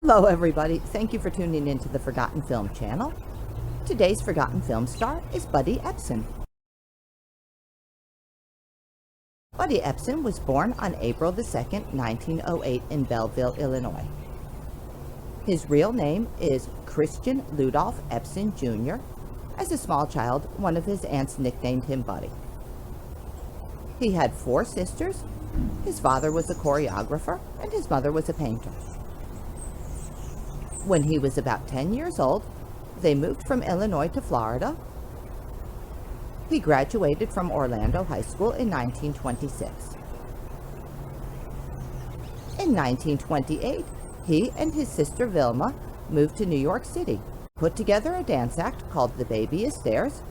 Hello everybody, thank you for tuning into the Forgotten Film channel. Today's Forgotten Film star is Buddy Epson. Buddy Epson was born on April the 2nd, 1908 in Belleville, Illinois. His real name is Christian Ludolf Epson Jr. As a small child, one of his aunts nicknamed him Buddy. He had 4 sisters. His father was a choreographer and his mother was a painter. When he was about 10 years old, they moved from Illinois to Florida. He graduated from Orlando High School in 1926. In 1928, he and his sister Vilma moved to New York City, put together a dance act called The Baby Is Theirs,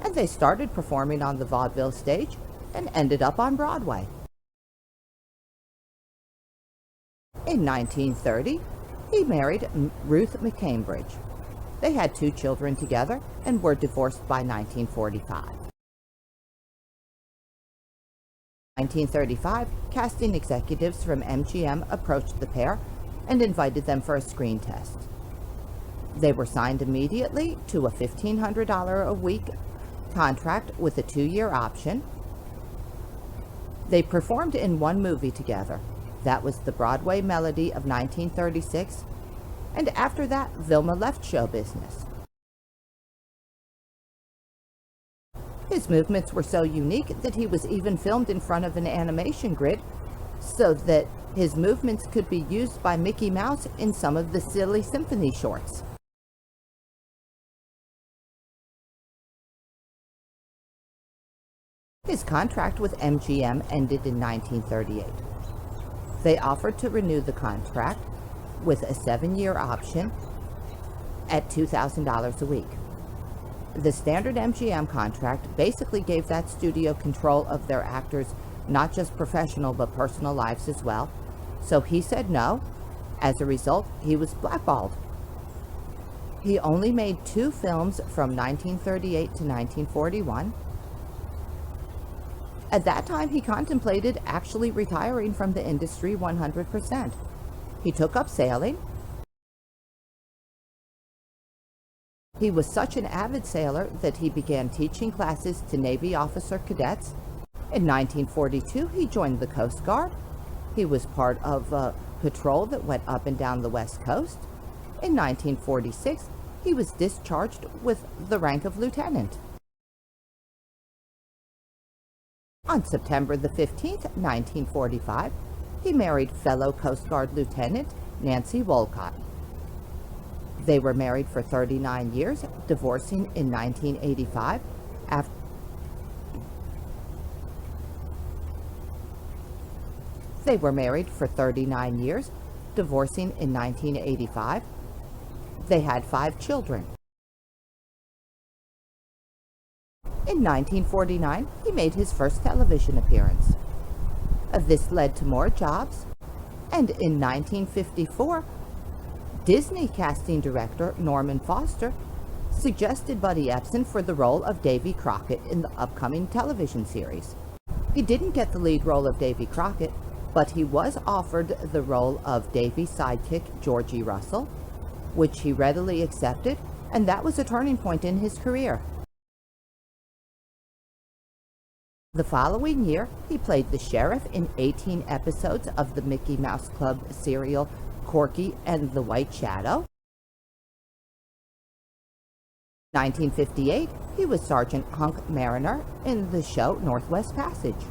and they started performing on the vaudeville stage and ended up on Broadway. In 1930, he married Ruth McCambridge. They had 2 children together and were divorced by 1945. In 1935, casting executives from MGM approached the pair and invited them for a screen test. They were signed immediately to a $1,500 a week contract with a 2-year option. They performed in 1 movie together. That was the Broadway Melody of 1936, and after that, Vilma left show business. His movements were so unique that he was even filmed in front of an animation grid so that his movements could be used by Mickey Mouse in some of the Silly Symphony shorts. His contract with MGM ended in 1938. They offered to renew the contract with a 7-year option at $2,000 a week. The standard MGM contract basically gave that studio control of their actors' not just professional but personal lives as well, so he said no. As a result, he was blackballed. He only made 2 films from 1938 to 1941. At that time, he contemplated actually retiring from the industry 100%. He took up sailing. He was such an avid sailor that he began teaching classes to Navy officer cadets. In 1942, he joined the Coast Guard. He was part of a patrol that went up and down the West Coast. In 1946, he was discharged with the rank of lieutenant. On September the 15th, 1945, he married fellow Coast Guard Lieutenant Nancy Wolcott. They were married for 39 years, divorcing in 1985 after They were married for 39 years, divorcing in 1985. They had 5 children. In 1949, he made his first television appearance. This led to more jobs, and in 1954, Disney casting director Norman Foster suggested Buddy Epson for the role of Davy Crockett in the upcoming television series. He didn't get the lead role of Davy Crockett, but he was offered the role of Davy's sidekick, Georgie Russell, which he readily accepted, and that was a turning point in his career. The following year, he played the sheriff in 18 episodes of the Mickey Mouse Club serial Corky and the White Shadow. In 1958, he was Sergeant Hunk Mariner in the show Northwest Passage.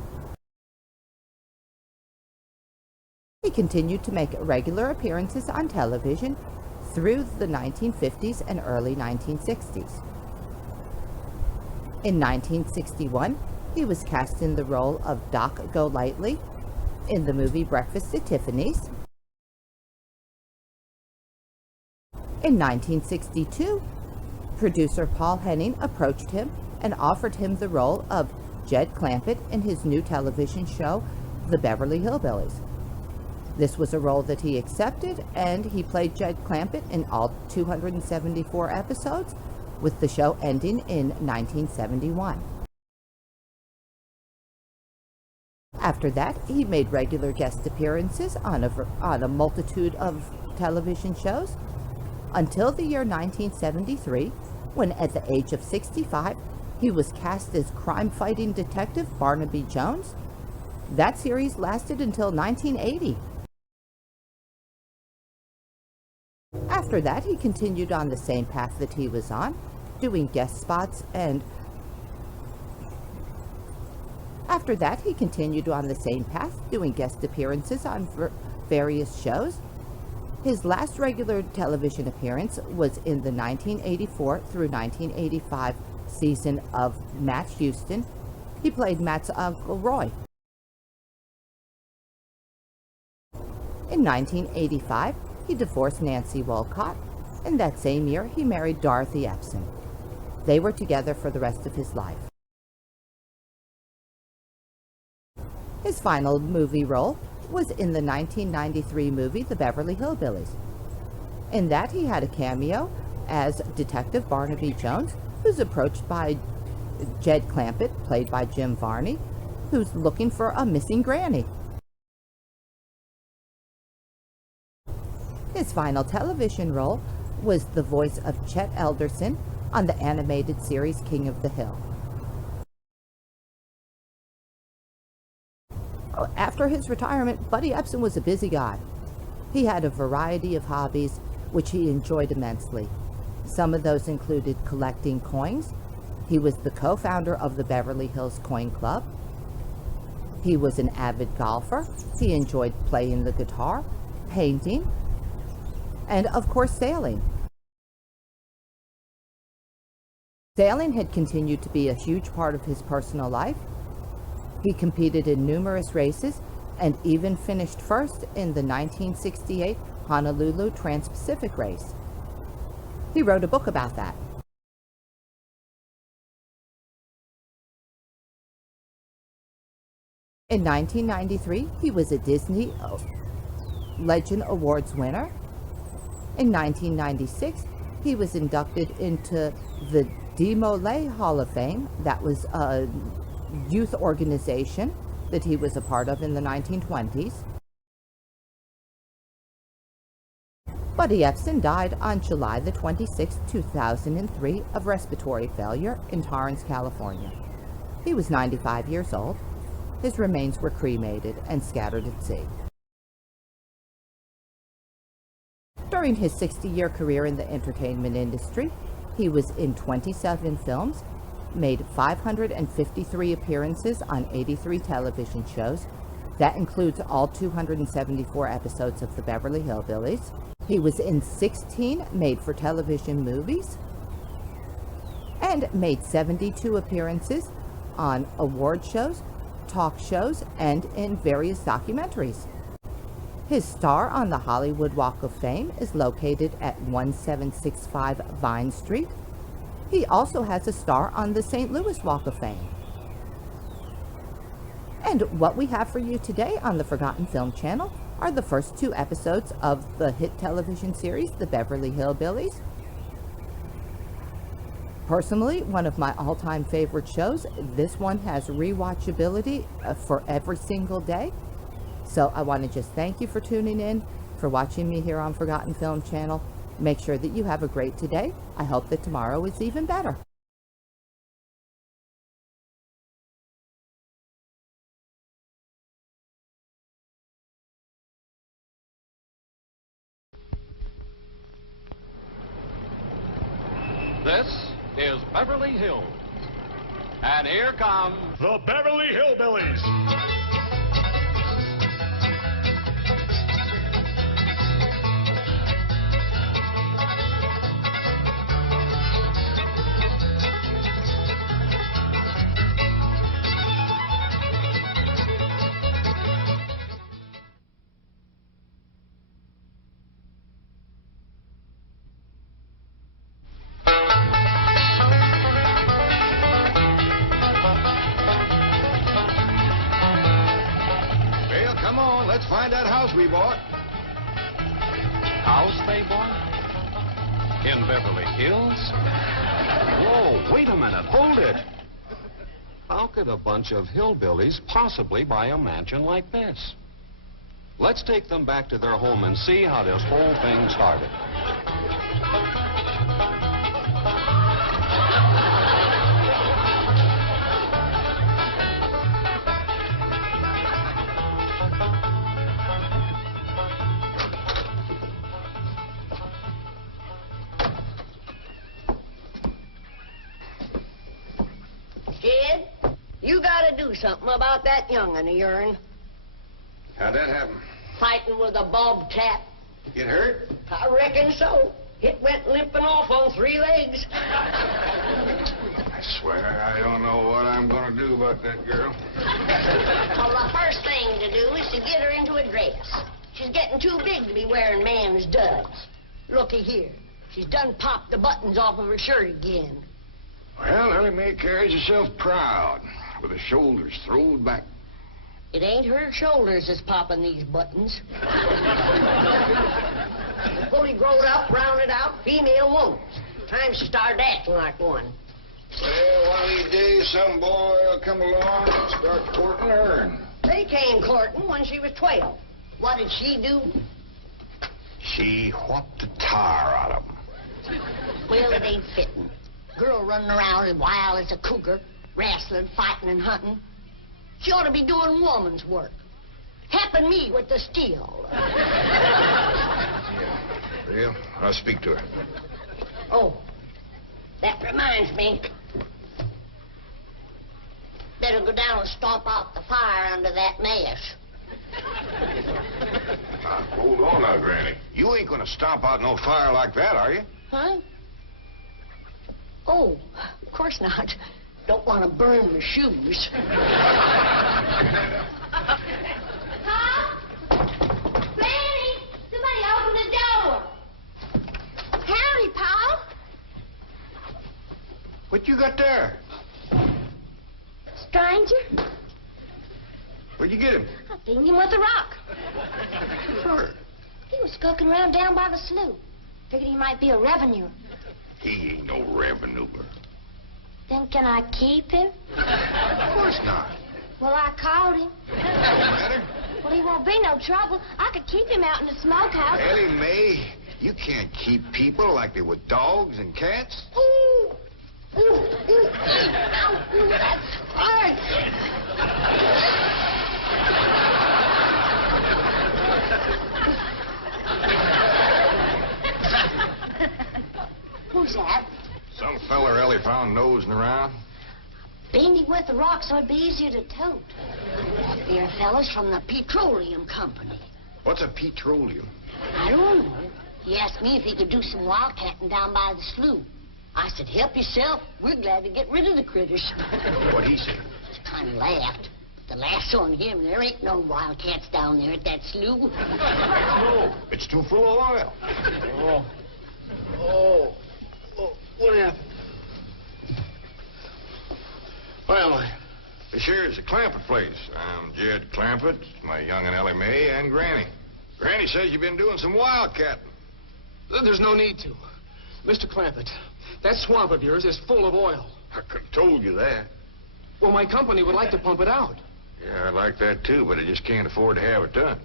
He continued to make regular appearances on television through the 1950s and early 1960s. In 1961, he was cast in the role of Doc Golightly in the movie Breakfast at Tiffany's. In 1962, producer Paul Henning approached him and offered him the role of Jed Clampett in his new television show, The Beverly Hillbillies. This was a role that he accepted, and he played Jed Clampett in all 274 episodes, with the show ending in 1971. After that, he made regular guest appearances on a multitude of television shows until the year 1973, when at the age of 65, he was cast as crime-fighting detective Barnaby Jones. That series lasted until 1980. After that, he continued on the same path that he was on, doing guest spots, and after that, he continued on the same path, doing guest appearances on various shows. His last regular television appearance was in the 1984 through 1985 season of Matt Houston. He played Matt's Uncle Roy. In 1985, he divorced Nancy Wolcott. In that same year, he married Dorothy Epson. They were together for the rest of his life. His final movie role was in the 1993 movie The Beverly Hillbillies. In that, he had a cameo as Detective Barnaby Jones, who's approached by Jed Clampett, played by Jim Varney, who's looking for a missing granny. His final television role was the voice of Chet Elderson on the animated series King of the Hill. After his retirement, Buddy Epson was a busy guy. He had a variety of hobbies which he enjoyed immensely. Some of those included collecting coins. He was the co-founder of the Beverly Hills Coin Club. He was an avid golfer. He enjoyed playing the guitar, painting, and of course sailing. Sailing had continued to be a huge part of his personal life. He competed in numerous races and even finished first in the 1968 Honolulu Trans-Pacific race. He wrote a book about that. In 1993, he was a Disney Legend Awards winner. In 1996, he was inducted into the Demolay Hall of Fame. That was a youth organization that he was a part of in the 1920s. Buddy Epson died on July the 26th, 2003 of respiratory failure in Torrance, California. He was 95 years old. His remains were cremated and scattered at sea. During his 60-year career in the entertainment industry, he was in 27 films, made 553 appearances on 83 television shows. That includes all 274 episodes of the Beverly Hillbillies. He was in 16 made-for-television movies and made 72 appearances on award shows, talk shows, and in various documentaries. His star on the Hollywood Walk of Fame is located at 1765 Vine Street. He also has a star on the St. Louis Walk of Fame. And what we have for you today on the Forgotten Film Channel are the first 2 episodes of the hit television series, The Beverly Hillbillies. Personally, one of my all-time favorite shows. This one has rewatchability for every single day. So I want to just thank you for tuning in, for watching me here on Forgotten Film Channel. Make sure that you have a great today. I hope that tomorrow is even better. This is Beverly Hills. And here come the Beverly Hillbillies. Let's find that house we bought. House they bought? In Beverly Hills? Whoa, wait a minute, hold it. How could a bunch of hillbillies possibly buy a mansion like this? Let's take them back to their home and see how this whole thing started. Kid, you gotta do something about that young'un of yourn. How'd that happen? Fighting with a bobcat. Get hurt? I reckon so. It went limping off on 3 legs. I swear, I don't know what I'm gonna do about that girl. Well, the first thing to do is to get her into a dress. She's getting too big to be wearing man's duds. Looky here. She's done popped the buttons off of her shirt again. Well, Ellie Mae carries herself proud, with her shoulders throwed back. It ain't her shoulders that's popping these buttons. Fully grown up, rounded out, female woman. Time she started acting like one. Well, one of these days, some boy will come along and start courting her. They came courting when she was 12. What did she do? She whopped the tar out of them. Well, it ain't fitting. Girl running around as wild as a cougar, wrestling, fighting, and hunting. She ought to be doing woman's work. Helping me with the steel. Yeah, real? I'll speak to her. Oh, that reminds me. Better go down and stomp out the fire under that mess. Now, hold on now, Granny. You ain't gonna stomp out no fire like that, are you? Huh? Oh, of course not. Don't want to burn my shoes. Pop? Granny! Somebody open the door. Howdy, Pop. What you got there? Stranger? Where'd you get him? I beat him with a rock. Sure. He was skulking around down by the slough. Figured he might be a revenue. He ain't no revenue. Then can I keep him? Of course not. Well, I caught him. Don't matter. Well, he won't be no trouble. I could keep him out in the smokehouse. Ellie Mae, you can't keep people like they were dogs and cats. Ooh. Ooh, ooh, ow, ooh, that's hard. Who's that? Some feller Ellie found nosing around. Beaned him with the rock so it'd be easier to tote. Here, fellas from the petroleum company. What's a petroleum? I don't know. He asked me if he could do some wildcatting down by the slough. I said, help yourself. We're glad to get rid of the critters. What'd he say? He kind of laughed. The last on him, there ain't no wildcats down there at that slough. No, it's too full of oil. Oh, what happened? Where am I? This here is the Clampett place. I'm Jed Clampett, my young and Ellie Mae, and Granny. Granny says you've been doing some wildcatting. There's no need to. Mr. Clampett, that swamp of yours is full of oil. I could have told you that. Well, my company would like to pump it out. Yeah, I'd like that too, but I just can't afford to have it done.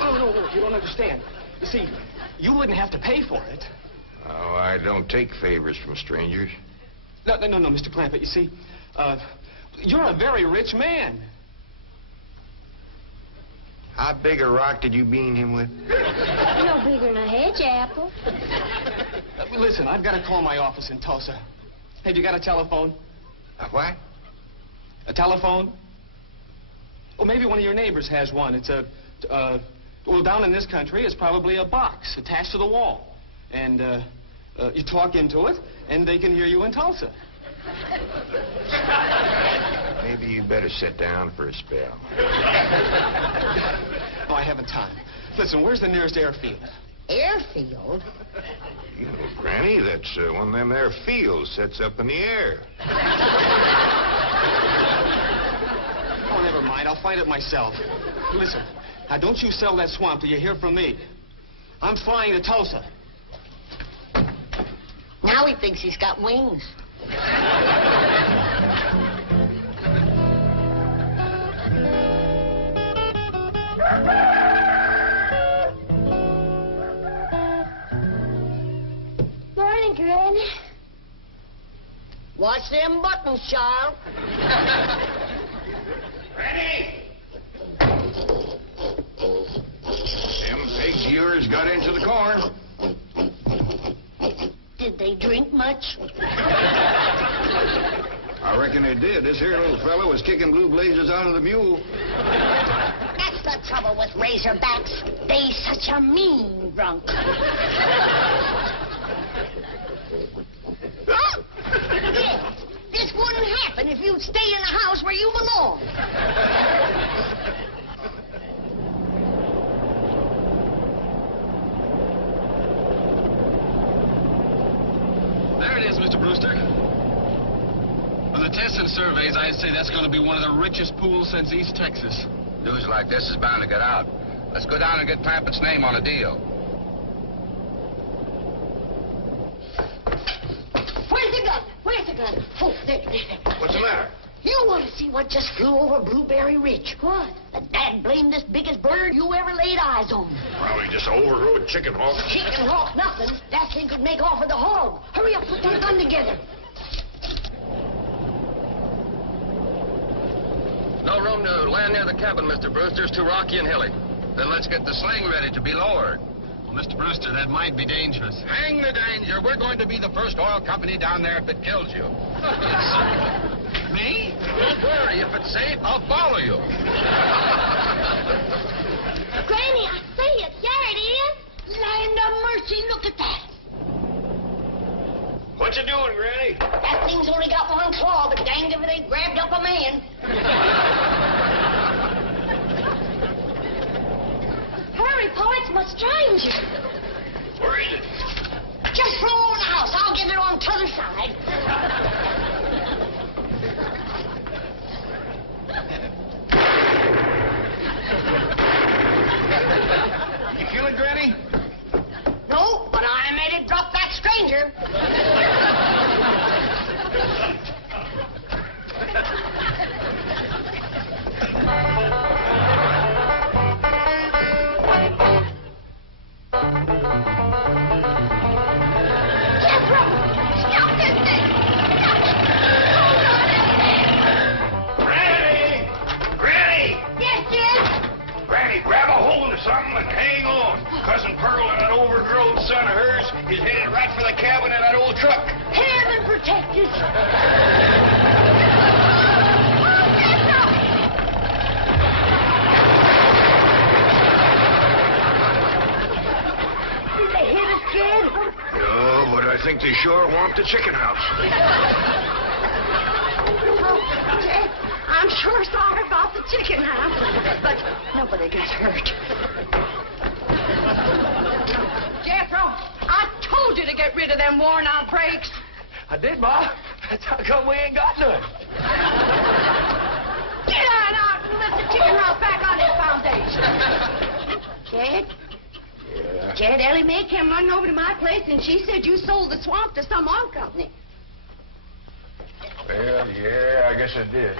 Oh, no, you don't understand. You see, you wouldn't have to pay for it. Oh, I don't take favors from strangers. No, Mr. Clampett, you see, you're a very rich man. How big a rock did you bean him with? No bigger than a hedge apple. Listen, I've got to call my office in Tulsa. Have you got a telephone? A what? A telephone? Or maybe one of your neighbors has one. It's well, down in this country, it's probably a box attached to the wall. And you talk into it, and they can hear you in Tulsa. Maybe you better sit down for a spell. Oh, I haven't time. Listen, where's the nearest airfield? Airfield? You know, Granny, that's one of them there fields sets up in the air. Oh, never mind. I'll find it myself. Listen, now don't you sell that swamp till you hear from me. I'm flying to Tulsa. Now he thinks he's got wings. Watch them buttons, child. Ready? Them pigs of yours got into the corn. Did they drink much? I reckon they did. This here little fella was kicking blue blazes out of the mule. That's the trouble with razorbacks. They such a mean drunk. Yeah, this wouldn't happen if you'd stay in the house where you belong. There it is, Mr. Brewster. From the tests and surveys, I'd say that's going to be one of the richest pools since East Texas. News like this is bound to get out. Let's go down and get Clampetts' name on a deal. Where's the gun? Where's the gun? Oh, there. What's the matter? You want to see what just flew over Blueberry Ridge? What? The dad-blamedest biggest bird you ever laid eyes on. Probably just an overgrown chicken hawk. Chicken hawk nothing. That thing could make off with the hog. Hurry up, put that gun together. No room to land near the cabin, Mr. Brewster. It's too rocky and hilly. Then let's get the sling ready to be lowered. Well, Mr. Brewster, that might be dangerous. Hang the danger. We're going to be the first oil company down there if it kills you. Yes, sir. Me? Don't worry. If it's safe, I'll follow you. Granny, I see it. There it is. Land of mercy, look at that. What you doing, Granny? That thing's only got one claw, but danged if it ain't grabbed up a man. Hurry, Paul, it's my stranger. Where is it? Just throw on the house. I'll get it on t'other side. You feel it, Granny? No, but I made it drop that stranger. Jethro, stop this thing! Stop it! Hold on in there! Granny! Granny! Yes, Jed? Granny, grab a hold of something and hang on. Cousin Pearl and that overgrown son of hers is headed right for the cabin in that old truck. Heaven protect us. Did they hit us, Jed? No, but I think they sure want the chicken house. Oh, Jed, I'm sure sorry about the chicken house, but nobody got hurt. Jethro, I told you to get rid of them worn-out brakes. I did, Ma. That's how come we ain't got none. Get on out and lift the chicken house back on its foundation. Jed? Yeah. Jed, Ellie Mae came running over to my place, and she said you sold the swamp to some oil company. Well, yeah, I guess I did.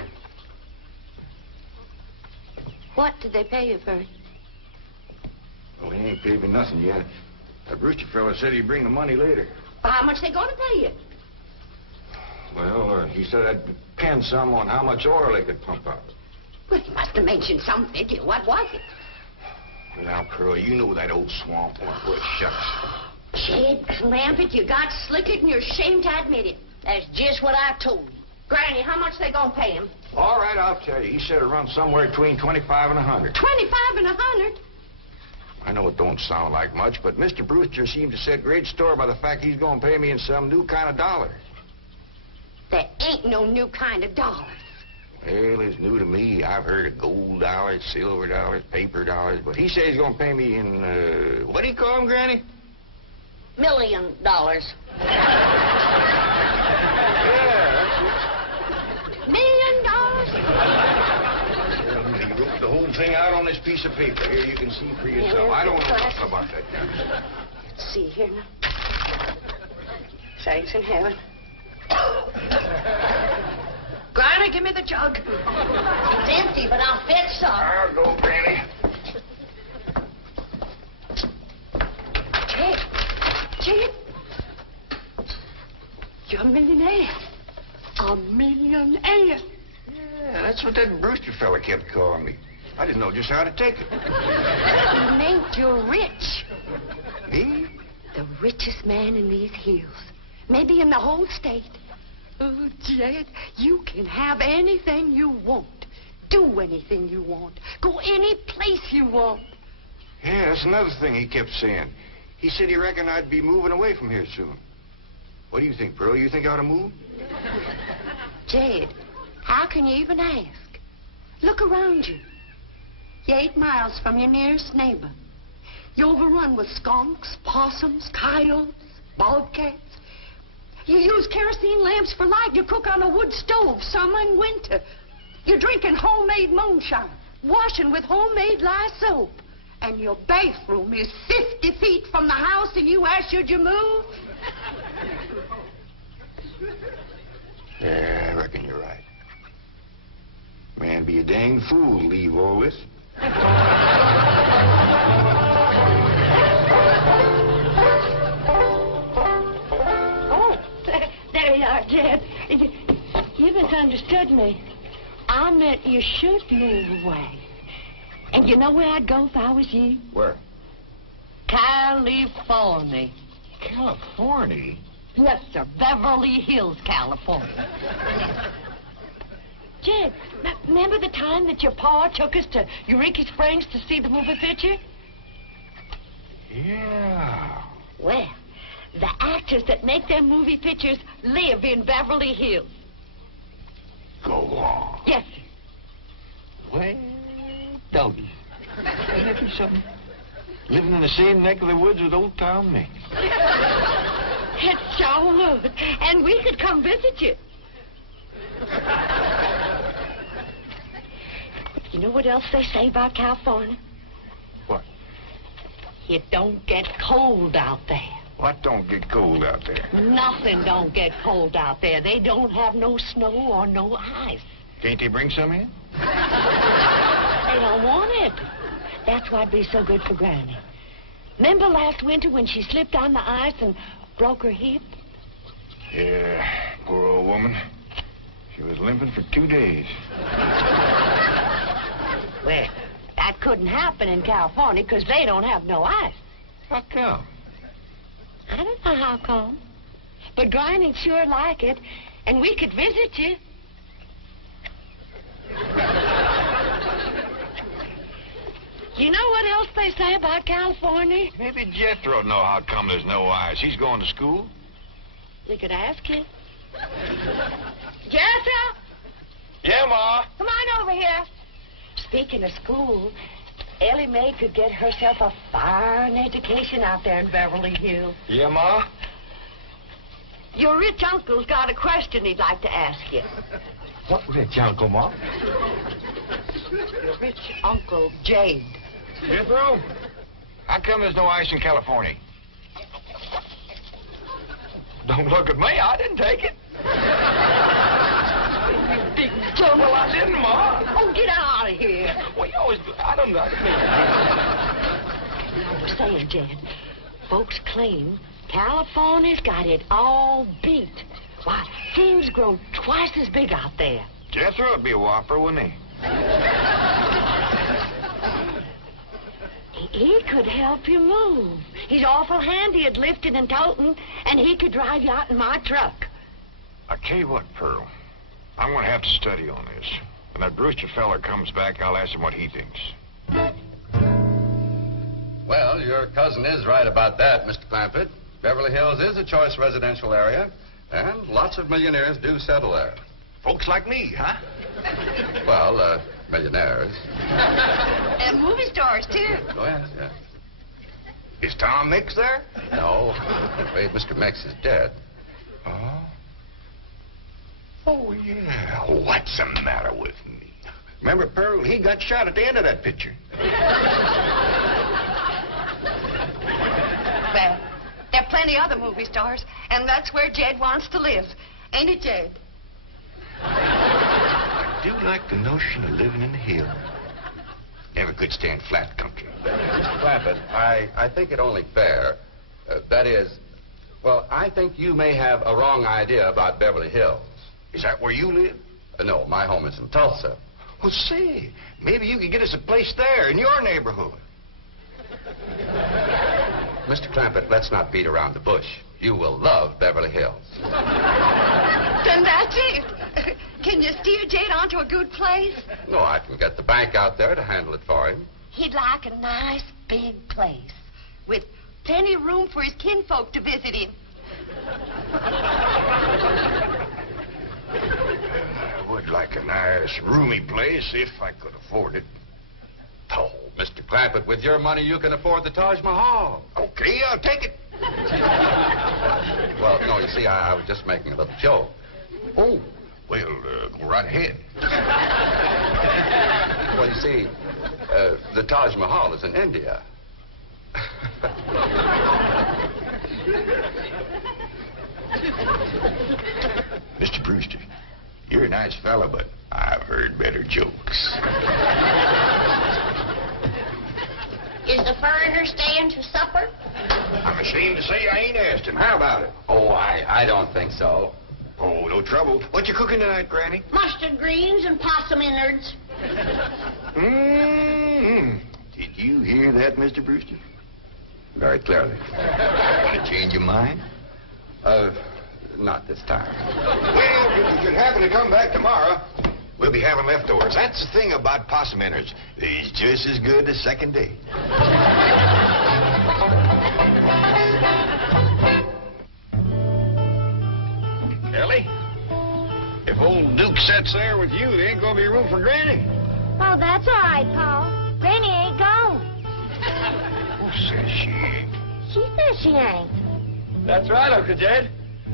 What did they pay you for it? Well, he ain't paid me nothing yet. That Brewster fella said he'd bring the money later. Well, how much they going to pay you? Well, he said I'd depend some on how much oil they could pump out. Well, you must have mentioned some figure. What was it? Well, now, Pearl, you know that old swamp won't worth shucks. Jed Clampett, you got slicker than you're ashamed to admit it. That's just what I told you. Granny, how much they gonna pay him? All right, I'll tell you. He said it runs somewhere between 25 and 100. 25 and 100? I know it don't sound like much, but Mr. Brewster seemed to set great store by the fact he's going to pay me in some new kind of dollar. There ain't no new kind of dollar. Well, it's new to me. I've heard of gold dollars, silver dollars, paper dollars, but he says he's going to pay me in, what do you call them, Granny? $1 million. Yeah, $1 million? well, he wrote the whole thing out on this piece of paper. Here, you can see for yourself. I don't know nothing about that guy. Let's see here now. Thanks in heaven. Granny, give me the jug. It's empty, but I'll fetch some. I'll go, Granny. Jed, you're a millionaire. a millionaire. Yeah, that's what that Brewster fella kept calling me. I didn't know just how to take it. Nate, you're rich. Me? The richest man in these hills. Maybe in the whole state. Oh, Jed, you can have anything you want. Do anything you want. Go any place you want. Yeah, that's another thing he kept saying. He said he reckoned I'd be moving away from here soon. What do you think, Pearl? You think I ought to move? Jed, how can you even ask? Look around you. You're 8 miles from your nearest neighbor. You're overrun with skunks, possums, coyotes, bobcats. You use kerosene lamps for light. You cook on a wood stove, summer and winter. You're drinking homemade moonshine, washing with homemade lye soap. And your bathroom is 50 feet from the house, and you ask, should you move? Yeah, I reckon you're right. Man, be a dang fool to leave all this. Oh, there you are, Jed. You misunderstood me. I meant you should move away. And you know where I'd go if I was you? Where? California. California? Yes, sir. Beverly Hills, California. Jed, remember the time that your pa took us to Eureka Springs to see the movie picture? Yeah. Well, the actors that make them movie pictures live in Beverly Hills. Go on. Yes, sir. Well, doggy. Ain't that be something? Living in the same neck of the woods with old Tom Mink. It sure would. And we could come visit you. You know what else they say about California? What? It don't get cold out there. What don't get cold out there? Nothing don't get cold out there. They don't have no snow or no ice. Can't they bring some in? They don't want it. That's why'd be so good for Granny. Remember last winter when she slipped on the ice and broke her hip? Yeah, poor old woman. She was limping for 2 days. Well, that couldn't happen in California because they don't have no ice. How come? I don't know how come. But Granny'd sure like it, and we could visit you. You know what else they say about California? Maybe Jethro'd know how come there's no ice. He's going to school. We could ask him. Jethro? Yeah, Ma. Come on over here. Speaking of school, Ellie Mae could get herself a fine education out there in Beverly Hills. Yeah, Ma? Your rich uncle's got a question he'd like to ask you. What rich uncle, Ma? Your rich Uncle Jade. Jethro? How come there's no ice in California? Don't look at me. I didn't take it. Big trouble. Well, I didn't, Ma. Oh, get out of here. Well, you always do. I don't know. I was saying, Jan, folks claim California's got it all beat. Why, things grow twice as big out there. Jethro would be a whopper, wouldn't he? He could help you move. He's awful handy at lifting and toting, and he could drive you out in my truck. I tell you what, Pearl. I'm going to have to study on this. When that Brewster feller comes back, I'll ask him what he thinks. Well, your cousin is right about that, Mr. Clampett. Beverly Hills is a choice residential area, and lots of millionaires do settle there. Folks like me, huh? Well, millionaires. And movie stars, too. Go ahead, yeah. Is Tom Mix there? No, I'm afraid Mr. Mex is dead. Oh? Oh, yeah. What's the matter with me? Remember, Pearl, he got shot at the end of that picture. Well, there are plenty other movie stars, and that's where Jed wants to live. Ain't it, Jed? I do like the notion of living in the hills. Never could stand flat country. Mr. Clampett, I think it only fair. That is, well, I think you may have a wrong idea about Beverly Hills. Is that where you live? No, my home is in Tulsa. Well, say, maybe you could get us a place there in your neighborhood. Mr. Clampett, let's not beat around the bush. You will love Beverly Hills. Then that's it. Can you steer Jade onto a good place? No, I can get the bank out there to handle it for him. He'd like a nice big place with plenty of room for his kinfolk to visit him. I would like a nice, roomy place if I could afford it. Oh, Mr. Clampett, with your money, you can afford the Taj Mahal. Okay, I'll take it. Well, no, you see, I was just making a little joke. Oh, well, go right ahead. Well, you see, the Taj Mahal is in India. Mr. Brewster, you're a nice fella, but I've heard better jokes. Is the foreigner staying to supper? I'm ashamed to say I ain't asked him. How about it? Oh, I don't think so. Oh, no trouble. What you cooking tonight, Granny? Mustard greens and possum innards. Mm-hmm. Did you hear that, Mr. Brewster? Very clearly. Want to change your mind? Not this time. Well, if you should happen to come back tomorrow, we'll be having leftovers. That's the thing about possum innards. They's just as good the second day. Ellie, if old Duke sits there with you, there ain't gonna be room for Granny. Oh, that's all right, Paul. Granny ain't gone. Who says she ain't? She says she ain't. That's right, Uncle Jed.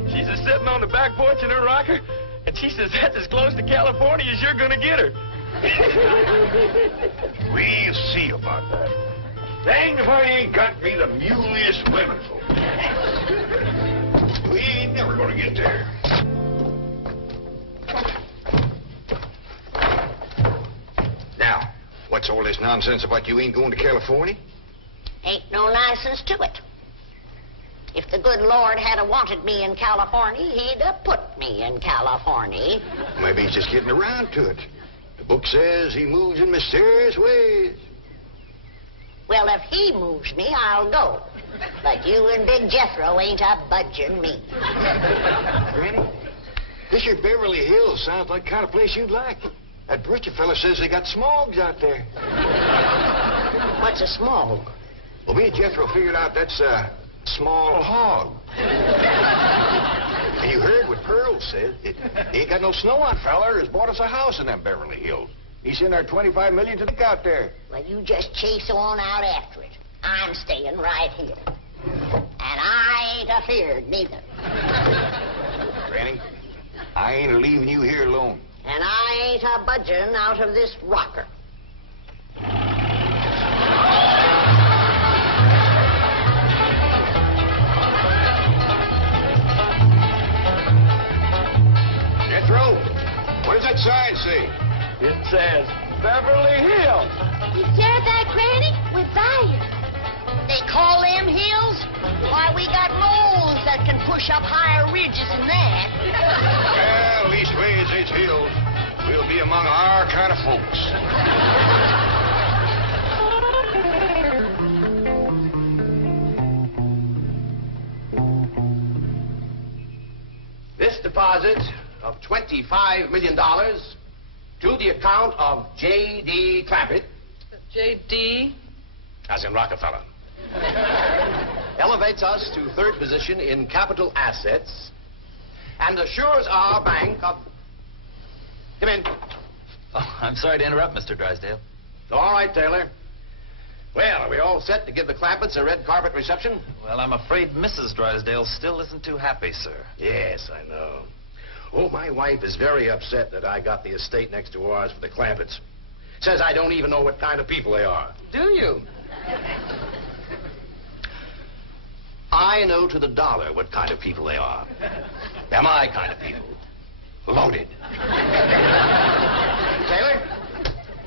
She's just sitting on the back porch in her rocker, and she says that's as close to California as you're gonna get her. We'll see about that. Dang if I ain't got me the muliest women folk. We ain't never gonna get there. Now, what's all this nonsense about you ain't going to California? Ain't no license to it. If the good Lord had wanted me in California, he'd have put me in California. Maybe he's just getting around to it. The book says he moves in mysterious ways. Well, if he moves me, I'll go. But you and Big Jethro ain't a budging me. Granny, this here Beverly Hills sounds like the kind of place you'd like. That Brewster fella says they got smogs out there. What's a smog? Well, me and Jethro figured out that's a small hog. And you heard what Pearl said. He ain't got no snow on, fella, has bought us a house in them Beverly Hills. He's in our $25 million to look out there. Well, you just chase on out after it. I'm staying right here. And I ain't afeard neither. Granny, I ain't leaving you here alone. And I ain't a budging out of this rocker. Jethro, what does that sign say? It says Beverly Hills. You hear that, Granny? We're buying. They call them hills? Why, we got moles that can push up higher ridges than that. Well, leastways, it's hills. We'll be among our kind of folks. This deposit of $25 million to the account of J.D. Clampett. J.D.? As in Rockefeller. Elevates us to third position in capital assets and assures our bank of... Come in. Oh, I'm sorry to interrupt, Mr. Drysdale. All right, Taylor. Well, are we all set to give the Clampetts a red carpet reception? Well, I'm afraid Mrs. Drysdale still isn't too happy, sir. Yes, I know. Oh, my wife is very upset that I got the estate next to ours for the Clampetts. Says I don't even know what kind of people they are. Do you? I know to the dollar what kind of people they are. They're my kind of people. Loaded. Taylor,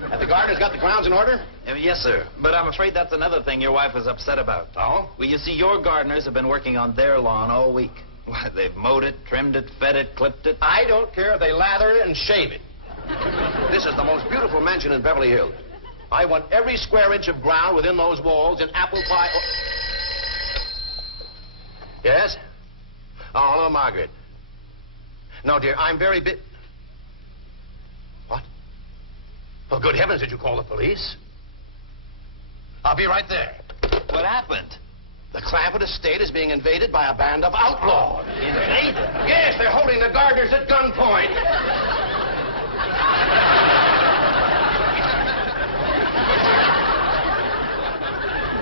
have the gardeners got the grounds in order? Yes, sir. But I'm afraid that's another thing your wife is upset about. Oh? Well, you see, your gardeners have been working on their lawn all week. Why, they've mowed it, trimmed it, fed it, clipped it. I don't care if they lather it and shave it. This is the most beautiful mansion in Beverly Hills. I want every square inch of ground within those walls in apple pie. Yes? Oh, hello, Margaret. No, dear, I'm very What? Oh, good heavens, did you call the police? I'll be right there. What happened? The Clampett estate is being invaded by a band of outlaws. Invaded? Yes, they're holding the gardeners at gunpoint.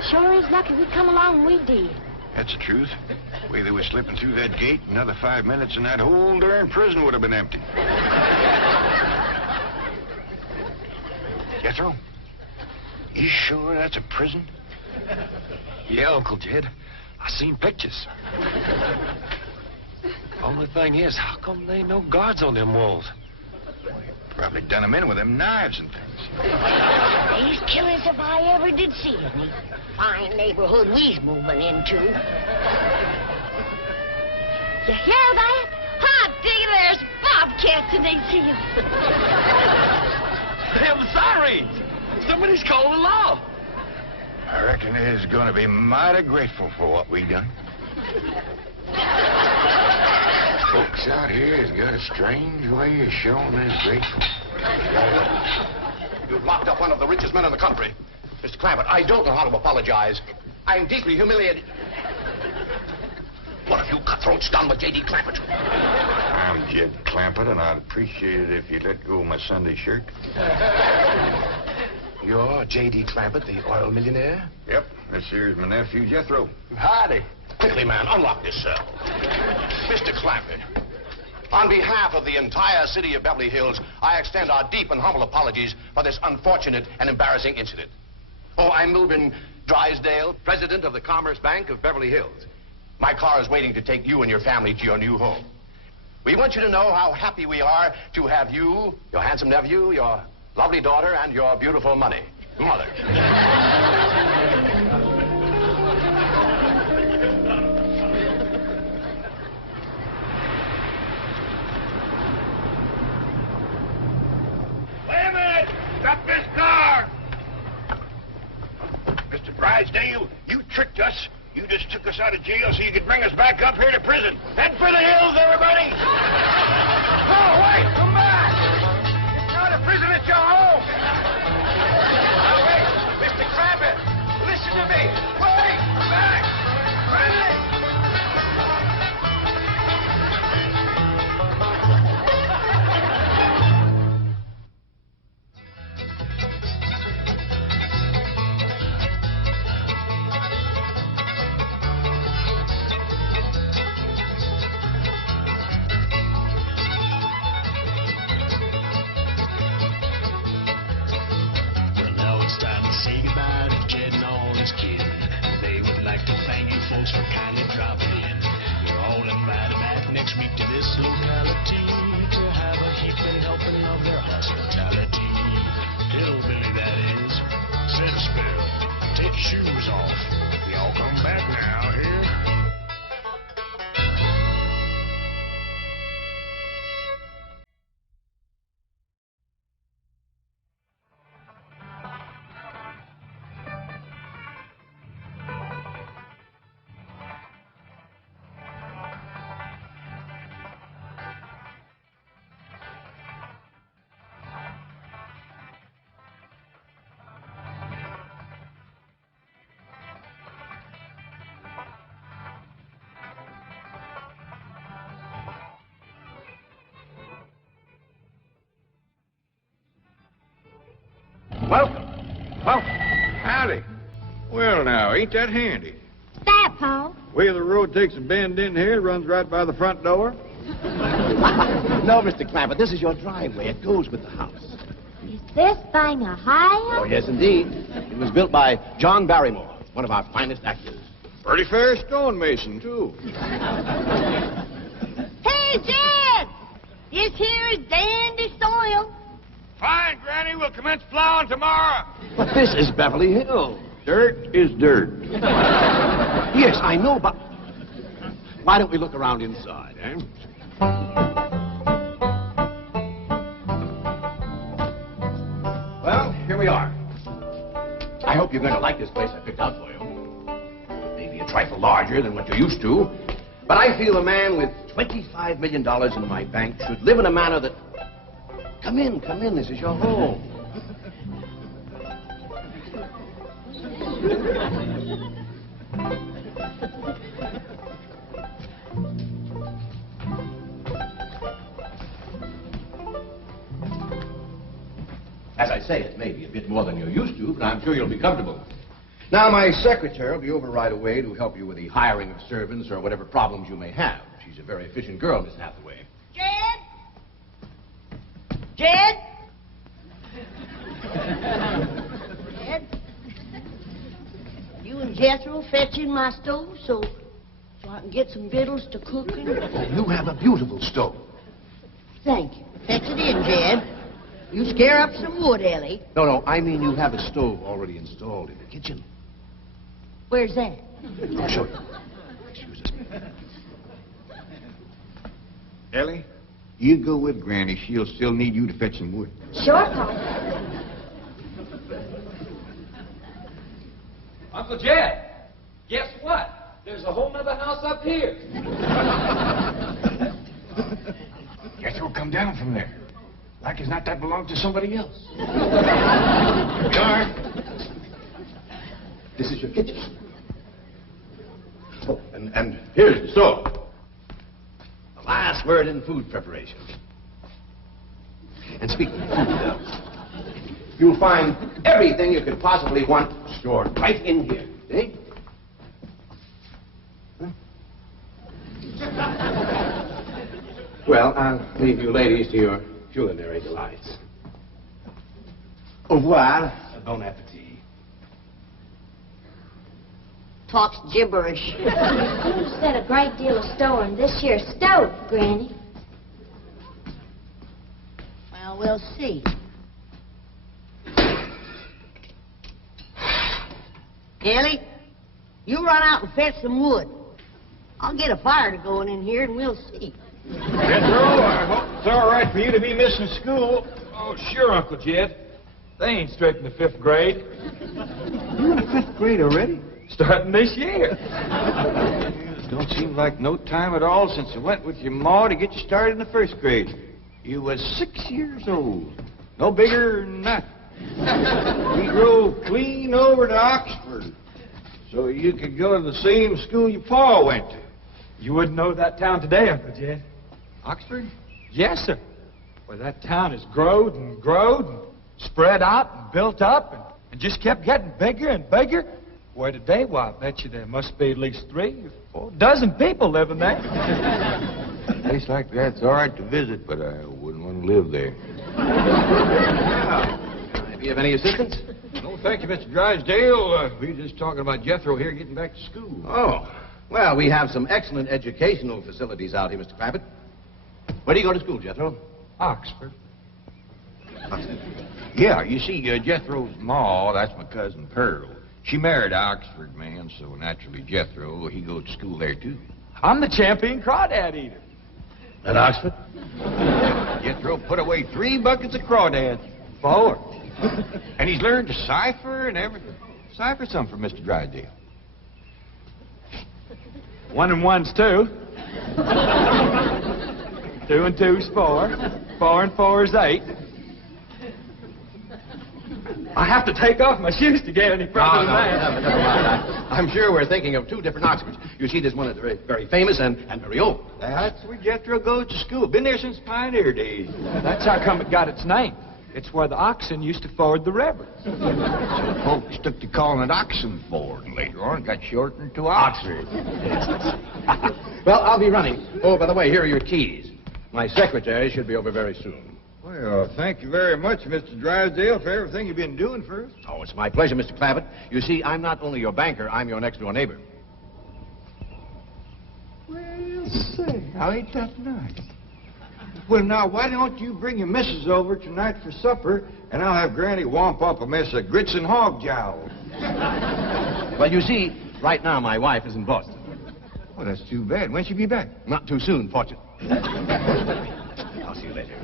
Sure is lucky we come along when we did. That's the truth. The way they were slipping through that gate, another 5 minutes and that whole darn prison would have been empty. Jethro, you sure that's a prison? Yeah, Uncle Jed. I seen pictures. Only thing is, how come there ain't no guards on them walls? Probably done them in with them knives and things. These killers if I ever did see any. Fine neighborhood we's moving into. You hear that? Hot diggity, there's bobcats in these hills. Them sirens! Somebody's calling the law. I reckon they's gonna be mighty grateful for what we done. Folks out here has got a strange way of showing they're grateful. You've locked up one of the richest men in the country. Mr. Clampett, I don't know how to apologize. I'm deeply humiliated. What have you cutthroats done with J.D. Clampett? I'm Jed Clampett, and I'd appreciate it if you let go of my Sunday shirt. You're J.D. Clampett, the oil millionaire? Yep, this here's my nephew, Jethro. Howdy. Quickly, man, unlock this cell. Mr. Clampett, on behalf of the entire city of Beverly Hills, I extend our deep and humble apologies for this unfortunate and embarrassing incident. Oh, I'm Milburn Drysdale, president of the Commerce Bank of Beverly Hills. My car is waiting to take you and your family to your new home. We want you to know how happy we are to have you, your handsome nephew, your lovely daughter, and your beautiful mother. Wait a minute! Stop this car! Mr. Drysdale, you tricked us. You just took us out of jail so you could bring us back up here to prison. Head for the hills, everybody! No, wait! Come back! It's not a prison, it's your home! Now, wait! Mr. Clampett, listen to me! Wait! Back! Friendly! For kindly dropping in. You're all invited back next week to this locality to have a heaping helping of their hospitality. Hillbilly, that is. Set a spell. Take your shoes off. Y'all come back now, here. Welcome. Howdy. Well, now, ain't that handy? That, Paul. Way the road takes a bend in here, runs right by the front door. No, Mr. Clampett, this is your driveway. It goes with the house. Is this thing a high? Oh, yes, indeed. It was built by John Barrymore, one of our finest actors. Pretty fair stonemason, too. Hey, Jed! This here is dandy soil. Fine, Granny. We'll commence plowing tomorrow. But this is Beverly Hills. Dirt is dirt. Yes, I know, but... why don't we look around inside, eh? Well, here we are. I hope you're going to like this place I picked out for you. Maybe a trifle larger than what you're used to, but I feel a man with $25 million in my bank should live in a manner that... Come in, this is your home. As I say, it may be a bit more than you're used to, but I'm sure you'll be comfortable. Now, my secretary will be over right away to help you with the hiring of servants or whatever problems you may have. She's a very efficient girl, Miss Hathaway. Jed? Jed? Jed? You and Jethro fetching my stove so I can get some victuals to cook in? You have a beautiful stove. Thank you. Fetch it in, Jed. You scare up some wood, Ellie. No, I mean you have a stove already installed in the kitchen. Where's that? I'll show you. Excuse us. Ellie, you go with Granny. She'll still need you to fetch some wood. Sure, Pop. Uncle Jed, guess what? There's a whole nother house up here. Guess we'll come down from there. Like as not that belongs to somebody else. Here we are. This is your kitchen. Oh, and here's the stove. The last word in food preparation. And speaking of food, you'll find everything you could possibly want stored right in here. See? Huh? Well, I'll leave you ladies to your culinary delights. Au revoir. Bon appetit. Talks gibberish. You said a great deal of store in this here stove, Granny. Well, we'll see. Ellie, you run out and fetch some wood. I'll get a fire to going in here and we'll see. Jethro, I hope it's all right for you to be missing school. Oh, sure, Uncle Jed. They ain't straight in the 5th grade. You in the 5th grade already? Starting this year. Don't seem like no time at all since I went with your ma to get you started in the 1st grade. You was 6 years old. No bigger than that. We drove clean over to Oxford so you could go to the same school your pa went to. You wouldn't know that town today, Uncle Jed. Oxford? Yes, sir. Well, that town has growed and spread out and built up and just kept getting bigger and bigger. Where today, why, I bet you there must be at least 3 or 4 dozen people living there. A place like that's all right to visit, but I wouldn't want to live there. Do you have any assistance? No, thank you, Mr. Drysdale. We were just talking about Jethro here getting back to school. Oh, well, we have some excellent educational facilities out here, Mr. Clampett. Where do you go to school, Jethro? Oxford. Oxford. Yeah, you see, Jethro's ma, that's my cousin Pearl. She married an Oxford man, so naturally Jethro, he goes to school there, too. I'm the champion crawdad eater. At Oxford? Jethro put away 3 buckets of crawdads. 4. And he's learned to cipher and everything. Cipher some for Mr. Drysdale. 1 and 1's 2. 2 and 2's 4. 4 and 4's 8. I have to take off my shoes to get any further than that. Never mind. I'm sure we're thinking of 2 different Oxfords. You see, there's one that's very, very famous and very old. That's where Jethro goes to school. Been there since pioneer days. That's how come it got its name. It's where the oxen used to ford the river. So folks took to calling it Oxenford, and later on it got shortened to Oxford. Well, I'll be running. Oh, by the way, here are your keys. My secretary should be over very soon. Well, thank you very much, Mr. Drysdale, for everything you've been doing for us. Oh, it's my pleasure, Mr. Clampett. You see, I'm not only your banker, I'm your next-door neighbor. Well, say, how ain't that nice? Well, now, why don't you bring your missus over tonight for supper, and I'll have Granny whomp up a mess of grits and hog jowl. Well, you see, right now my wife is in Boston. Well, that's too bad. When she'll be back? Not too soon, fortunately. I'll see you later.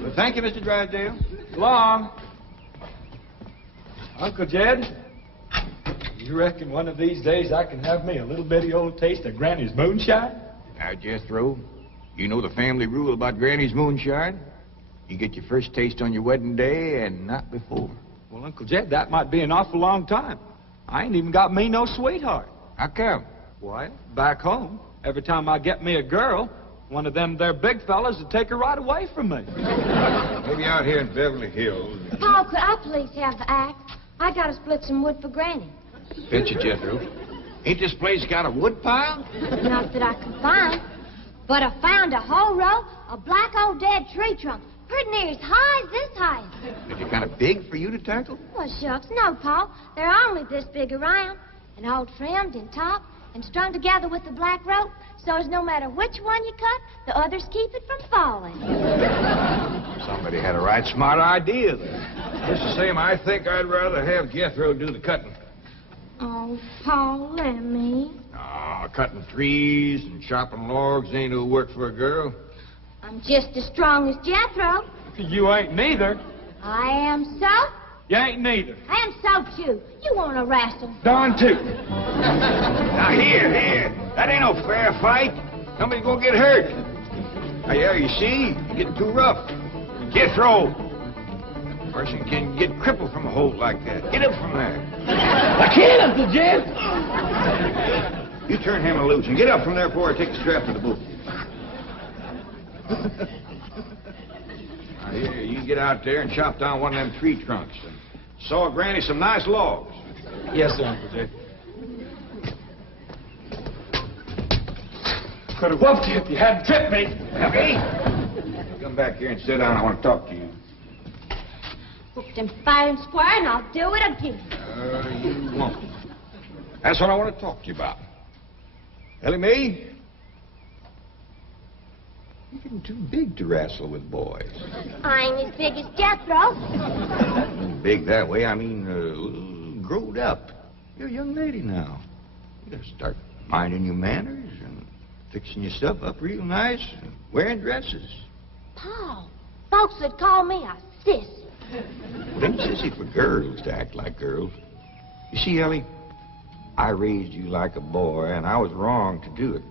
Well, thank you, Mr. Drysdale. Long. Uncle Jed, you reckon one of these days I can have me a little bitty old taste of Granny's moonshine? Now, Jethro, you know the family rule about Granny's moonshine? You get your first taste on your wedding day and not before. Well, Uncle Jed, that might be an awful long time. I ain't even got me no sweetheart. How come? Why, back home, every time I get me a girl, one of them there big fellas would take her right away from me. Maybe out here in Beverly Hills. Paul, could I please have the axe? I gotta split some wood for Granny. Betcha, Jethro. Ain't this place got a wood pile? Not that I can find, but I found a whole row of black old dead tree trunks, pretty near as high as this height. Is it kind of big for you to tackle? Well, shucks, no, Paul. They're only this big around, and all trimmed and topped and strung together with the black rope, so as no matter which one you cut, the others keep it from falling. Somebody had a right smart idea there. Just the same, I think I'd rather have Jethro do the cutting. Oh, Paul, let me. Cutting trees and chopping logs ain't no work for a girl. I'm just as strong as Jethro. You ain't neither. I am so. You ain't neither. I am so, too. You want to wrestle? Darn too. Now, here. That ain't no fair fight. Somebody's gonna get hurt. Now, yeah, you see? You're getting too rough. Jethro. A person can get crippled from a hold like that. Get up from there. I can't, Uncle Jed. You turn him loose and get up from there before I take the strap to the boot. Now, here, you get out there and chop down one of them tree trunks and saw Granny some nice logs. Yes, sir, Uncle Jed. Could have whooped you if you hadn't tripped me. Hey, come back here and sit down. I want to talk to you. Hooked and fight and square, and I'll do it again. You won't. That's what I want to talk to you about. Ellie Mae, you're getting too big to wrestle with boys. I ain't as big as Jethro. Big that way, I mean, growed up. You're a young lady now. You gotta start minding your manners and fixing yourself up real nice and wearing dresses. Paul, folks would call me a sissy. It ain't sissy for girls to act like girls. You see, Ellie, I raised you like a boy, and I was wrong to do it.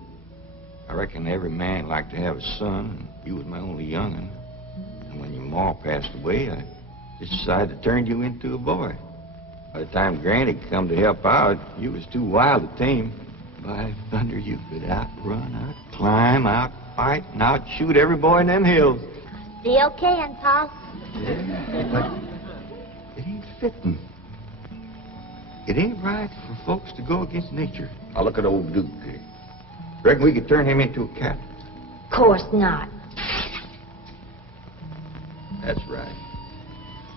I reckon every man liked to have a son, and you was my only young'un. And when your ma passed away, I just decided to turn you into a boy. By the time Granny come to help out, you was too wild to tame. By thunder, you could outrun, out-climb, out-fight, and out-shoot every boy in them hills. Still can, Paul. Yeah, but it ain't fitting. It ain't right for folks to go against nature. Now look at old Duke here. Reckon we could turn him into a cat? Of course not. That's right.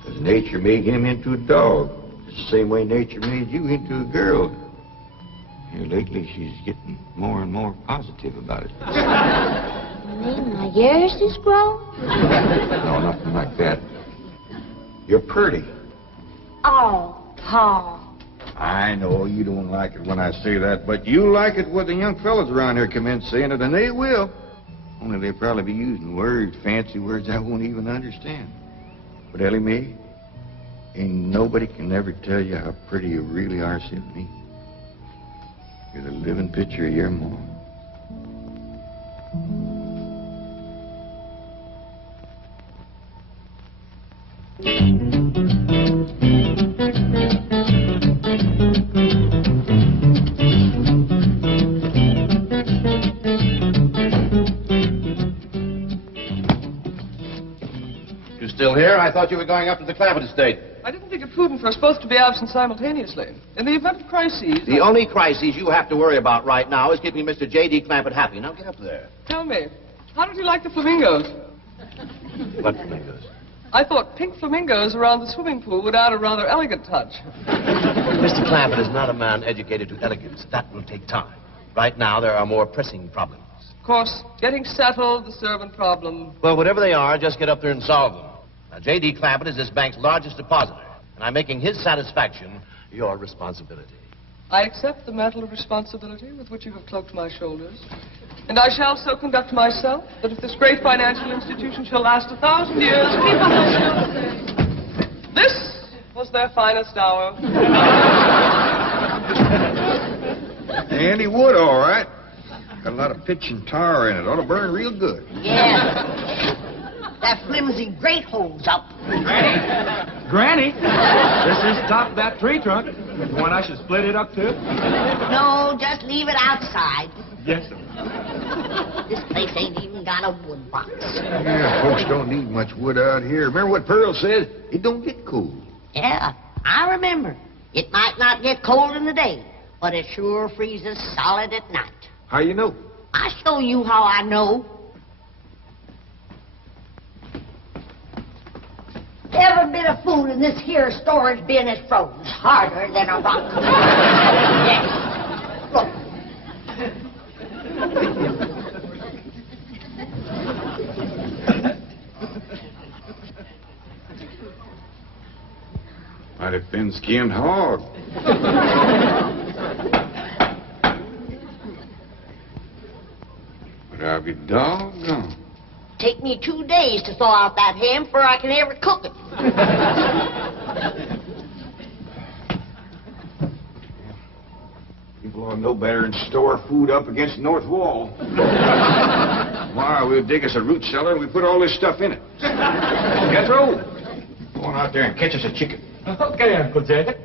Because nature made him into a dog. Just the same way nature made you into a girl. Here lately, she's getting more and more positive about it. You mean my ears is grown? No, nothing like that. You're pretty. Oh, Paul. I know you don't like it when I say that, but you like it when the young fellas around here come in saying it, and they will. Only they'll probably be using words, fancy words I won't even understand. But Ellie Mae, ain't nobody can ever tell you how pretty you really are, except me. You're the living picture of your mom. You still here? I thought you were going up to the Clampetts estate. I didn't think it prudent for us both to be absent simultaneously. In the event of crises... The only crisis you have to worry about right now is keeping Mr. J.D. Clampett happy. Now get up there. Tell me, how did you like the flamingos? What flamingos? I thought pink flamingos around the swimming pool would add a rather elegant touch. Mr. Clampett is not a man educated to elegance. That will take time. Right now, there are more pressing problems. Of course, getting settled, the servant problem... Well, whatever they are, just get up there and solve them. Now, J.D. Clampett is this bank's largest depositor, and I'm making his satisfaction your responsibility. I accept the mantle of responsibility with which you have cloaked my shoulders. And I shall so conduct myself that if this great financial institution shall last 1,000 years, people will still say, this was their finest hour. Handy wood, all right. Got a lot of pitch and tar in it. Ought to burn real good. Yeah. That flimsy grate holds up. Granny, this is the top of that tree trunk. The one I should split it up to? No, just leave it outside. Yes, sir. This place ain't even got a wood box. Yeah, folks don't need much wood out here. Remember what Pearl said? It don't get cold. Yeah, I remember. It might not get cold in the day, but it sure freezes solid at night. How you know? I'll show you how I know. Every bit of food in this here storage bin is froze harder than a rock. Yes. Look. Mighty thin-skinned hog. But I'll be doggone. Take me 2 days to thaw out that ham before I can ever cook it. People ought to know better than store food up against the north wall. Tomorrow we'll dig us a root cellar and we put all this stuff in it. Jethro, go on out there and catch us a chicken. Okay, Uncle Jed.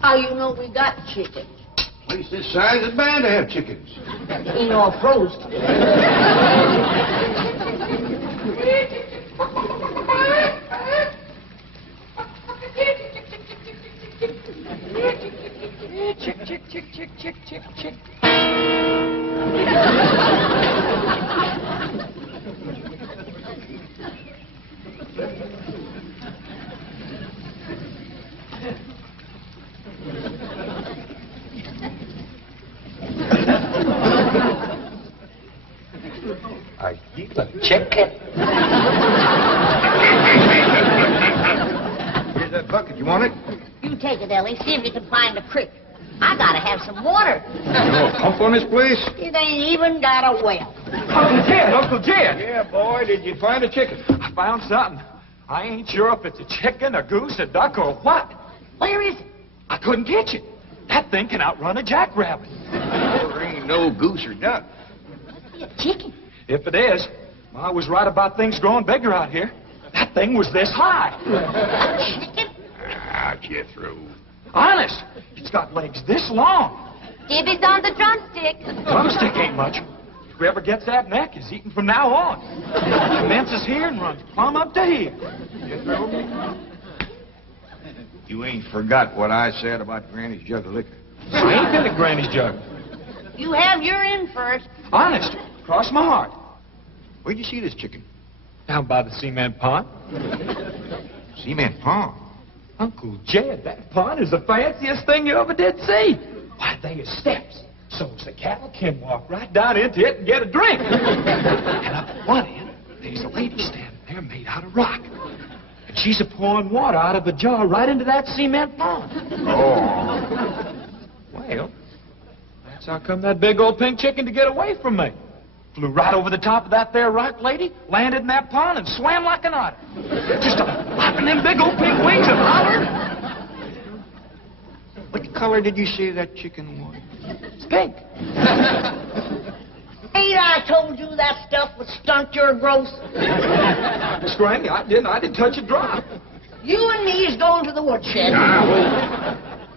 How you know we got chicken? Place this size is bound to have chickens. Ain't all froze. Chick, chick, chick, chick, chick, chick, chick. I eat a chicken. Here's that bucket. You want it? You take it, Ellie. See if you can find a creek. I gotta have some water. You know a pump on this place? It ain't even got a well. Uncle Jed, Uncle Jed. Yeah, boy, did you find a chicken? I found something. I ain't sure if it's a chicken, a goose, a duck, or what. Where is it? I couldn't catch it. That thing can outrun a jackrabbit. There ain't no goose or duck. A chicken. If it is, I was right about things growing bigger out here. That thing was this high. A chicken? Ah, Jethro. Honest, it's got legs this long. Gibby's on the drumstick. Drumstick ain't much. Whoever gets that neck is eating from now on. Commences here and runs plumb up to here. Jethro, you ain't forgot what I said about Granny's jug of liquor. I ain't been to Granny's jug. You have your in first. Honest, cross my heart. Where'd you see this chicken? Down by the cement pond. Cement pond? Uncle Jed, that pond is the fanciest thing you ever did see. Why, they is steps. So's the cattle can walk right down into it and get a drink. And up at one end, there's a lady standing there made out of rock. And she's a-pouring water out of a jar right into that cement pond. Oh. Well, that's how come that big old pink chicken to get away from me. Flew right over the top of that there rock lady, landed in that pond, and swam like an otter. Just flapping them big old pink wings and hollered. What color did you say that chicken was? It's pink. Ain't I told you that stuff would stunt your growth? Miss Granny, I didn't touch a drop. You and me is going to the woodshed.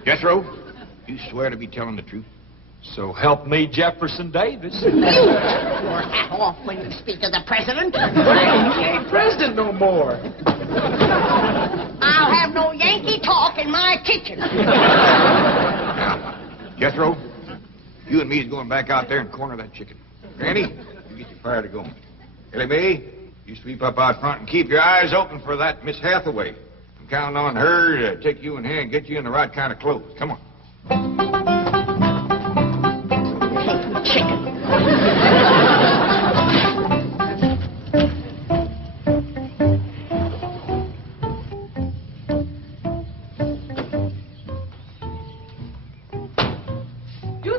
Jethro, you swear to be telling the truth? So help me, Jefferson Davis. You take your hat off when you speak of the president. Well, he ain't president no more. I'll have no Yankee talk in my kitchen. Now, Jethro, you and me is going back out there and corner that chicken. Granny, you get your fire to going. Ellie Mae, you sweep up out front and keep your eyes open for that Miss Hathaway. I'm counting on her to take you in hand and get you in the right kind of clothes. Come on. Chicken.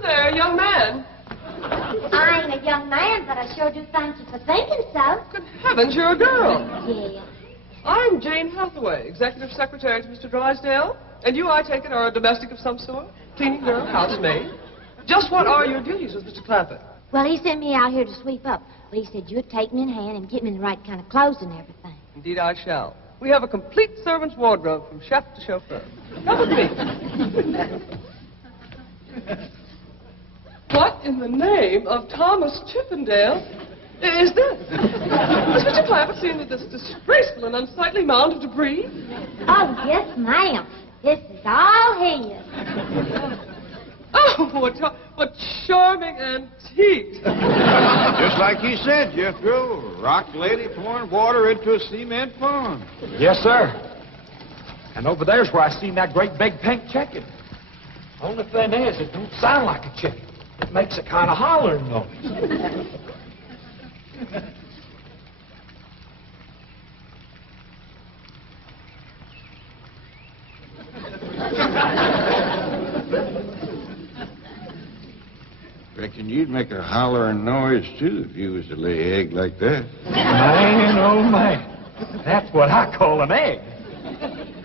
there, young man. I ain't a young man, but I sure do thank you for thinking so. Good heavens, you're a girl. Yeah. I'm Jane Hathaway, executive secretary to Mr. Drysdale. And you, I take it, are a domestic of some sort? Cleaning girl, housemaid? Just what are your duties with Mr. Clampett? Well, he sent me out here to sweep up. But he said you'd take me in hand and get me the right kind of clothes and everything. Indeed, I shall. We have a complete servant's wardrobe from chef to chauffeur. Come with me. What in the name of Thomas Chippendale is this? Has Mr. Clampett seen this disgraceful and unsightly mound of debris? Oh, yes, ma'am. This is all his. Oh, what charming antiques. Just like you said, Jethro. Rock lady pouring water into a cement pond. Yes, sir. And over there's where I seen that great big pink chicken. Only thing is, it don't sound like a chicken. It makes a kind of hollering noise. Reckon you'd make a hollering noise, too, if you was to lay an egg like that. Man, oh, man. That's what I call an egg.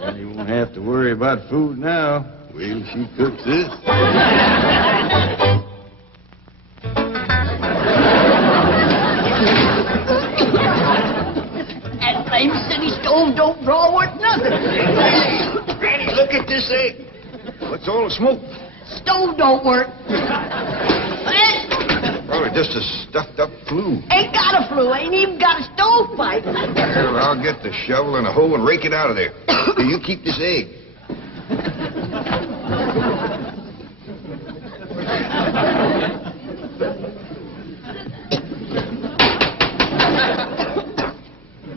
And you won't have to worry about food now. Wait till she cooks this. That famous city stove don't draw worth nothing. Granny, look at this egg. What's all the smoke? Stove don't work. Probably just a stuffed-up flue. Ain't got a flue. Ain't even got a stovepipe. Well, I'll get the shovel and a hoe and rake it out of there. Here, you keep this egg.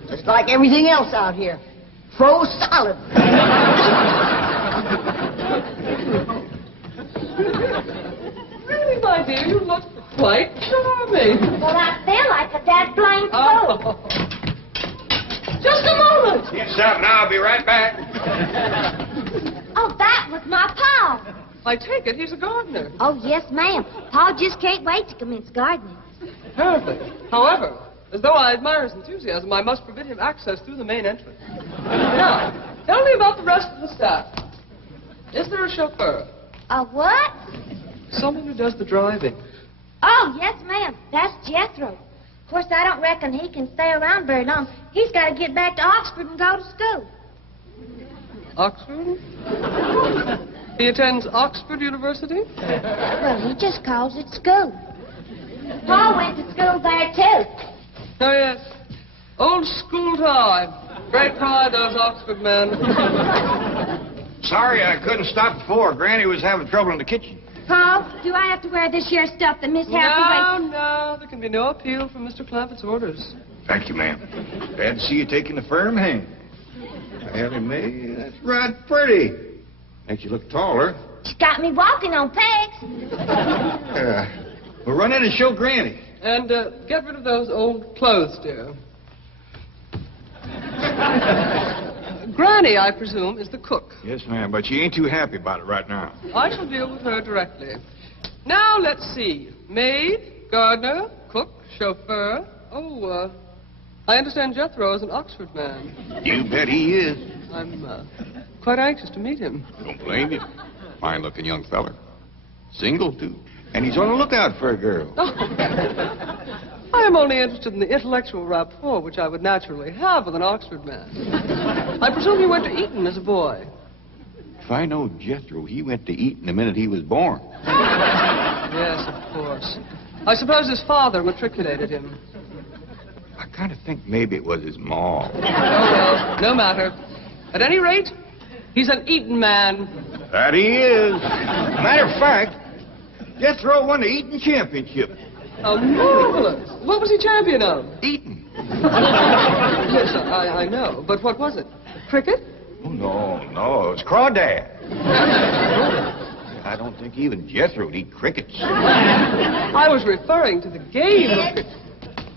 Just like everything else out here. Froze solid. Really, my dear, you look quite charming. Well, I feel like a dead blank fool. Oh. Just a moment. Get something, I'll be right back. Oh, that was my Pa. I take it he's a gardener. Oh, yes, ma'am. Pa just can't wait to commence gardening. Perfect. However, as though I admire his enthusiasm, I must forbid him access through the main entrance. Now, tell me about the rest of the staff. Is there a chauffeur? A what? Someone who does the driving. Oh, yes, ma'am. That's Jethro. Of course, I don't reckon he can stay around very long. He's got to get back to Oxford and go to school. Oxford? He attends Oxford University? Well, he just calls it school. Pa went to school there, too. Oh, yes. Old school time. Great pride, those Oxford men. Sorry I couldn't stop before. Granny was having trouble in the kitchen. Pa, do I have to wear this here stuff that Miss Hathaway... No, there can be no appeal from Mr. Clampett's orders. Thank you, ma'am. Glad to see you taking a firm hand. Ellie Mae, that's right pretty. Makes you look taller. She's got me walking on pegs. We'll run in and show Granny. And get rid of those old clothes, dear. Granny, I presume, is the cook. Yes, ma'am, but she ain't too happy about it right now. I shall deal with her directly. Now, let's see. Maid, gardener, cook, chauffeur. Oh, I understand Jethro is an Oxford man. You bet he is. I'm quite anxious to meet him. Don't blame you. Fine-looking young feller. Single, too. And he's on the lookout for a girl. Oh. I am only interested in the intellectual rapport which I would naturally have with an Oxford man. I presume you went to Eton as a boy. If I know Jethro, he went to Eton the minute he was born. Yes, of course. I suppose his father matriculated him. I kind of think maybe it was his ma. Oh, well, no matter. At any rate, he's an Eton man. That he is. Matter of fact, Jethro won the Eton championship. Oh, marvelous. What was he champion of? Eton. Yes, I know. But what was it? Cricket? Oh, no, it was crawdad. I don't think even Jethro would eat crickets. I was referring to the game of cricket.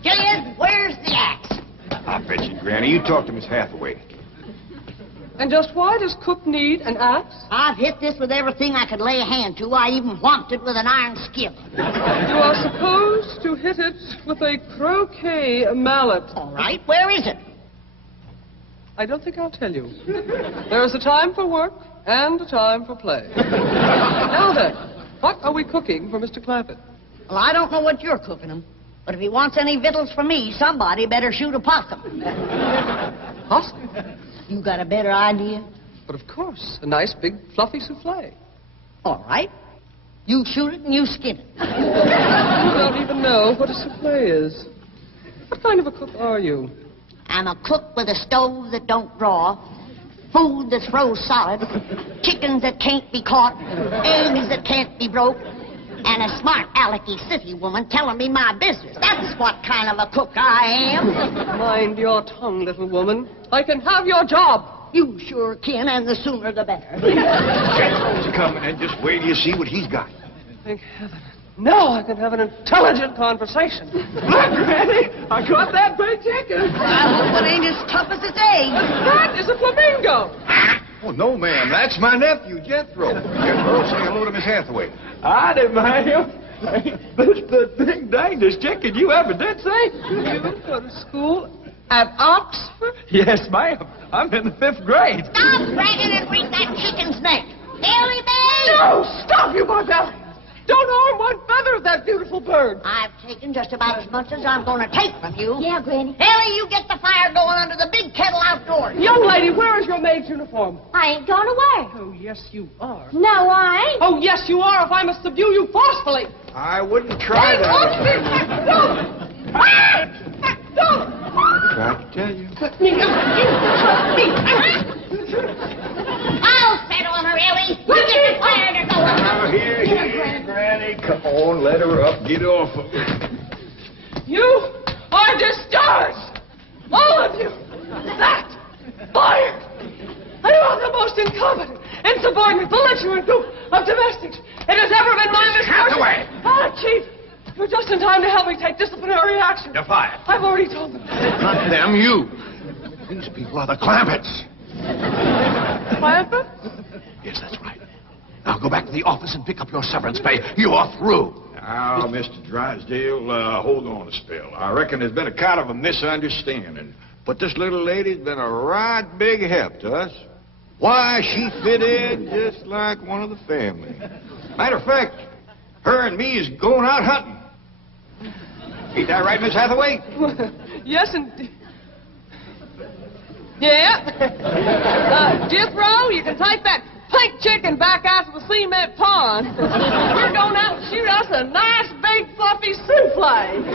Kid, where's the axe? I bet you, Granny. You talk to Miss Hathaway. And just why does Cook need an axe? I've hit this with everything I could lay a hand to. I even whomped it with an iron skillet. You are supposed to hit it with a croquet mallet. All right, where is it? I don't think I'll tell you. There is a time for work and a time for play. Now then, what are we cooking for Mr. Clampett? Well, I don't know what you're cooking him, but if he wants any victuals from me, somebody better shoot a possum. Possum? You got a better idea? But of course, a nice big fluffy souffle. All right. You shoot it and you skin it. You don't even know what a souffle is. What kind of a cook are you? I'm a cook with a stove that don't draw, food that's froze solid, chickens that can't be caught, eggs that can't be broke, and a smart alecky city woman telling me my business. That's what kind of a cook I am. Mind your tongue, little woman. I can have your job. You sure can, and the sooner the better. Jethro's coming, and just wait till you see what he's got. Thank heaven. Now I can have an intelligent conversation. Look, Granny, I got that big chicken. I hope it ain't as tough as its egg. That is a flamingo. Oh, no, ma'am. That's my nephew, Jethro. Jethro, say hello to Miss Hathaway. Howdy, ma'am. This is the big dangest chicken you ever did see. You go to school at Oxford? Yes, ma'am. I'm in the 5th grade. Stop bragging and wring that chicken's neck. Ellie Mae! No, stop, you barbarian. Don't harm one feather of that beautiful bird. I've taken just about as much as I'm going to take from you. Yeah, Granny. Ellie, you get the fire going under the big kettle outdoors. Young lady, where is your maid's uniform? I ain't going away. Oh, yes, you are. No, I ain't. Oh, yes, you are, if I must subdue you forcefully. I wouldn't try that. Don't! Tried to tell you. I'll set on her, Ellie. You get the fire to go under. Now, here, Granny. Come on, let her up. Get off of her. You are discharged! All of you! That! Fired! I am the most incompetent, insubordinate, belligerent group of domestics it has ever been my misfortune. Hathaway! Ah, Chief! You're just in time to help me take disciplinary action. You're fired. I've already told them. Not them, you. These people are the Clampetts. Clampett? Yes, that's right. Now go back to the office and pick up your severance pay. You are through. Now, Mr. Drysdale, hold on a spell. I reckon there's been a kind of a misunderstanding. But this little lady's been a right big help to us. Why, she fit in just like one of the family. Matter of fact, her and me is going out hunting. Ain't that right, Miss Hathaway? Yes, indeed. Yeah. Jethro, you can take that pink chicken back out to the cement pond. We're going out and shoot us a nice, big, fluffy souffle.